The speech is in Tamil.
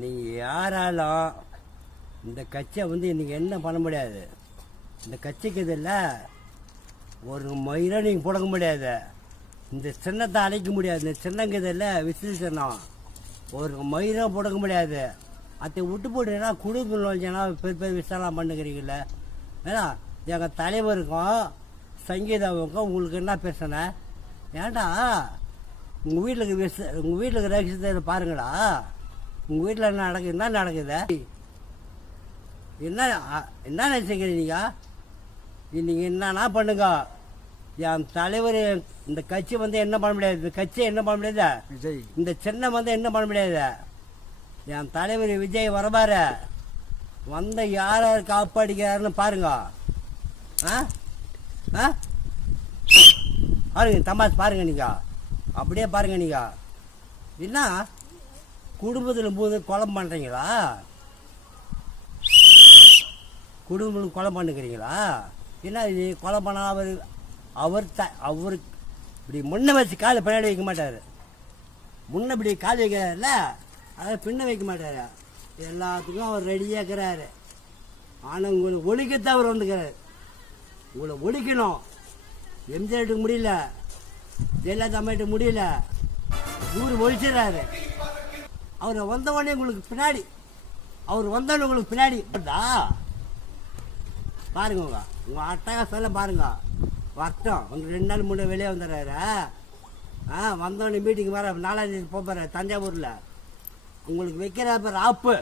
நீங்கள் யாராலும் இந்த கட்சியை வந்து இன்றைக்கி என்ன பண்ண முடியாது. இந்த கட்சிக்கு இதில் ஒரு மயிரை நீங்கள் புடங்க முடியாது. இந்த சின்னத்தை அழைக்க முடியாது. இந்த சின்னங்கிறதில்ல விசில் சின்னம் ஒரு மயிரை புடங்க முடியாது. அதை விட்டு போட்டுன்னா குடும்ப நோய்னா பெரிய பெரிய விஷயம்லாம் பண்ணுக்கிறீங்கள. ஏன்னா எங்கள் தலைவருக்கும் சங்கீதாவுக்கும் உங்களுக்கு என்ன பிரச்சனை? ஏன்டா உங்கள் வீட்டில் இருக்கிற விஷயத்தை பாருங்களா. உங்கள் வீட்டில் என்ன நடக்குது? என்ன நினைச்சுக்கிறீங்க? நீங்கள் என்னன்னா பண்ணுங்க. என் தலைவர் இந்த கட்சி வந்து என்ன பண்ண முடியாது. இந்த கட்சி என்ன பண்ண முடியாது. விஜய் இந்த சின்னம் வந்து என்ன பண்ண முடியாது. என் தலைவர் விஜய் வரபாரு வந்த யார் காப்பாடிக்கிறாருன்னு பாருங்க. பாருங்க தமாஸ் பாருங்க. நீங்கள் அப்படியே பாருங்க. நீங்கள் என்ன குடும்பத்தில் போது கொலை பண்ணுறீங்களா? குடும்பம் கொலை பண்ணுக்கிறீங்களா? என்ன இது கொலை பண்ண அவருக்கு இப்படி முன்ன வச்சு காலை பின்னாடி வைக்க மாட்டார். முன்ன இப்படி கால் வைக்கிறாருல்ல அதை பின்ன வைக்க மாட்டார். எல்லாத்துக்கும் அவர் ரெடியாக இருக்கிறாரு. ஆனால் உங்களை ஒழிக்கத்தான் அவர் வந்துக்கிறார். உங்களை ஒழிக்கணும். எம்ஜிஆர்ட்டுக்கு முடியல, ஜெயலலிதா அம்மாட்ட முடியல, இவர் ஒழிச்சிடறாரு. அவர் வந்தவொடனே உங்களுக்கு பின்னாடி உங்களுக்கு பின்னாடி பாருங்க. உங்கள் அட்டகாசெல்லாம் பாருங்க. வரட்டும் உங்கள் 2 நாள் முன்னே வெளியே வந்துடுறாரு. வந்தவொடனே மீட்டிங் வர 4ஆம் தேதி போகிறாரு தஞ்சாவூரில். உங்களுக்கு வைக்கிற பேர் ஆப்பு.